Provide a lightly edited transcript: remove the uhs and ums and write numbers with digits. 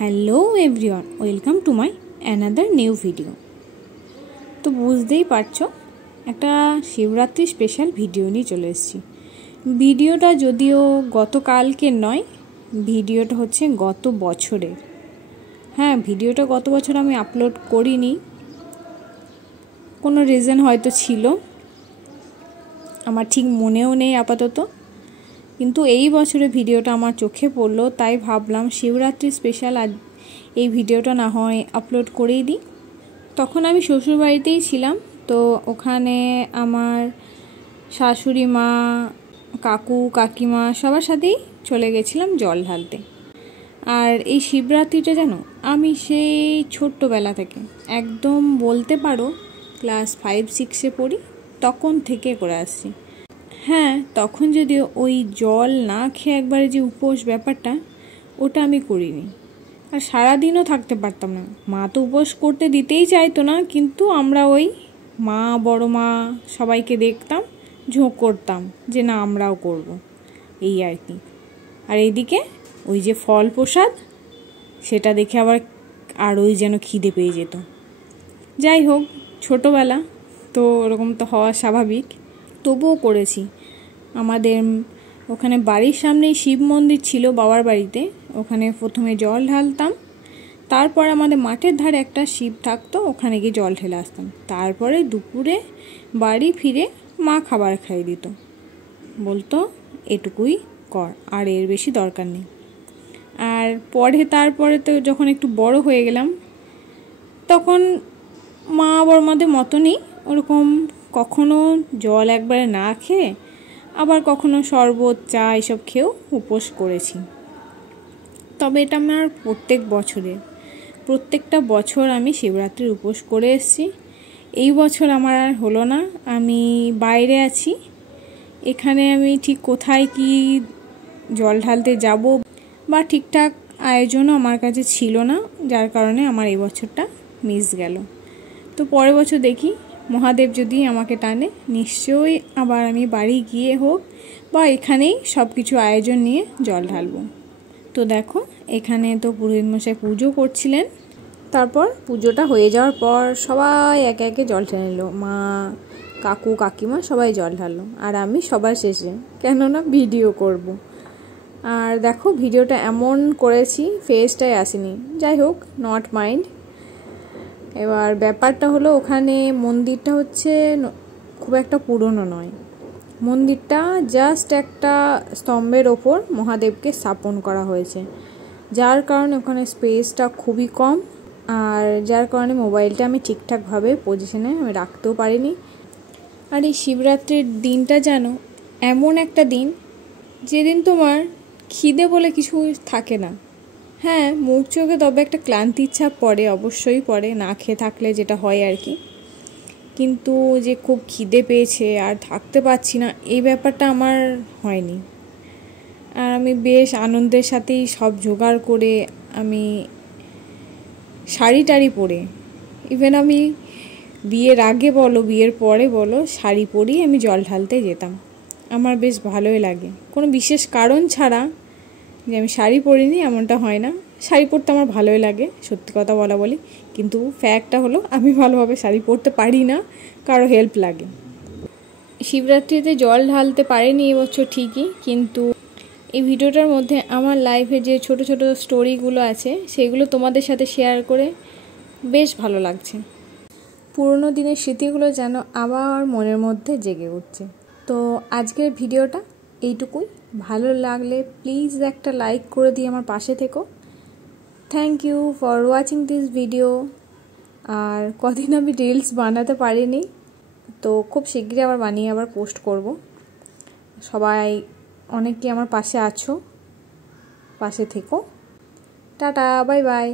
Hello everyone, welcome to my another new video. তো বুঝতেই পারছো, একটা শিবরাত্রি স্পেশাল ভিডিও নিয়ে চলে এসেছি। ভিডিওটা যদিও গতকালকে নয়, ভিডিওটা হচ্ছে গত বছরের। হ্যাঁ, ভিডিওটা গত বছর আমি আপলোড করিনি, কোনো রিজন হয়তো ছিল, আমার ঠিক মনেও নেই আপাতত। কিন্তু এই বছরে ভিডিওটা আমার চোখে পড়লো, তাই ভাবলাম শিবরাত্রি স্পেশাল আজ এই ভিডিওটা না হয় আপলোড করেই দিই। তখন আমি শ্বশুরবাড়িতেই ছিলাম, তো ওখানে আমার শাশুড়ি মা, কাকু, কাকিমা সবার সাথেই চলে গেছিলাম জল ঢালতে। আর এই শিবরাত্রিটা জানো, আমি সেই ছোট্টবেলা থেকে একদম বলতে পারো ক্লাস 5-6-এ পড়ি, তখন থেকে করে আসছি। হ্যাঁ, তখন যদিও ওই জল না খেয়ে একবারে যে উপোস ব্যাপারটা, ওটা আমি করিনি। আর সারাদিনও থাকতে পারতাম না, মা তো উপোস করতে দিতেই চাইতো না, কিন্তু আমরা ওই মা, বড় মা সবাইকে দেখতাম, ঝোঁক করতাম যে না আমরাও করব, এই আর কি। আর এইদিকে ওই যে ফল প্রসাদ, সেটা দেখে আবার আর ওই যেন খিদে পেয়ে যেত। যাই হোক, ছোটোবেলা তো ওরকম তো হওয়া স্বাভাবিক, তবুও করেছি। আমাদের ওখানে বাড়ির সামনেই শিব মন্দির ছিল বাবার বাড়িতে, ওখানে প্রথমে জল ঢালতাম, তারপর আমাদের মাঠের ধারে একটা শিব থাকতো, ওখানে গিয়ে জল ঢেলে আসতাম। তারপরে দুপুরে বাড়ি ফিরে মা খাবার খাইয়ে দিত, বলতো এটুকুই কর, আর এর বেশি দরকার নেই। আর তারপরে তো যখন একটু বড় হয়ে গেলাম, তখন মা বড়মাদের মতনই ওরকম কখনো জল একবারে না খেয়ে, আবার কখনো শরবত, চা এসব খেয়েও উপোস করেছি। তবে এটা আমার প্রত্যেকটা বছর আমি শিবরাত্রির উপোস করে এসেছি। এই বছর আমার আর হলো না, আমি বাইরে আছি। এখানে আমি ঠিক কোথায় কি জল ঢালতে যাব বা ঠিকঠাক আয়োজনও আমার কাছে ছিল না, যার কারণে আমার এই বছরটা মিস গেল। তো পরের বছর দেখি, মহাদেব যদি আমাকে টানে, নিশ্চয়ই আবার আমি বাড়ি গিয়ে হোক বা এখানেই সব কিছু আয়োজন নিয়ে জল ঢালবো। তো দেখো, এখানে তো পুরোহিত মশাই পুজো করছিলেন। তারপর পুজোটা হয়ে যাওয়ার পর সবাই একে একে জল ঢেলে নিল, মা, কাকু, কাকিমা সবাই জল ঢাললো, আর আমি সবার শেষে, কেননা ভিডিও করব। আর দেখো, ভিডিওটা এমন করেছি ফেসটাই আসেনি, যাই হোক, নট মাইন্ড। এবার ব্যাপারটা হলো, ওখানে মন্দিরটা হচ্ছে খুব একটা পুরনো নয়, মন্দিরটা জাস্ট একটা স্তম্ভের ওপর মহাদেবকে স্থাপন করা হয়েছে, যার কারণে ওখানে স্পেসটা খুবই কম, আর যার কারণে মোবাইলটা আমি ঠিকঠাকভাবে পজিশনে আমি রাখতেও পারিনি। আর এই শিবরাত্রির দিনটা জানো, এমন একটা দিন যেদিন তোমার খিদে বলে কিছু থাকে না। হ্যাঁ, মুখ চোখে তবে একটা ক্লান্তির ছাপ পড়ে, অবশ্যই পড়ে, না খেয়ে থাকলে যেটা হয় আর কি। কিন্তু যে খুব খিদে পেয়েছে আর থাকতে পারছি না, এই ব্যাপারটা আমার হয়নি। আর আমি বেশ আনন্দের সাথেই সব জোগাড় করে, আমি শাড়ি টাড়ি পরে, ইভেন আমি বিয়ের আগে বলো বিয়ের পরে বলো, শাড়ি পরেই আমি জল ঢালতে যেতাম। আমার বেশ ভালোই লাগে, কোনো বিশেষ কারণ ছাড়া যে আমি শাড়ি পরিনি এমনটা হয় না। শাড়ি পরতে আমার ভালোই লাগে, সত্যি কথা বলি, কিন্তু ফ্যাক্টটা হলো আমি ভালোভাবে শাড়ি পরতে পারি না, কারো হেল্প লাগে। শিবরাত্রিতে জল ঢালতে পারিনি এবছর ঠিকই, কিন্তু এই ভিডিওটার মধ্যে আমার লাইফে যে ছোট ছোট স্টোরিগুলো আছে, সেগুলো তোমাদের সাথে শেয়ার করে বেশ ভালো লাগছে। পুরনো দিনের স্মৃতিগুলো যেন আবার মনের মধ্যে জেগে উঠছে। তো আজকের ভিডিওটা এইটুকুই। ভালো লাগলে প্লিজ একটা লাইক করে দিয়ে আমার পাশে থেকো। Thank you for watching this video. আর কদিন আমি রিলস বানাতে পারিনি, তো খুব শীঘ্রই আবার বানিয়ে আবার পোস্ট করব। সবাই অনেকে আমার পাশে আছো, পাশে থেকো। Tata, bye bye.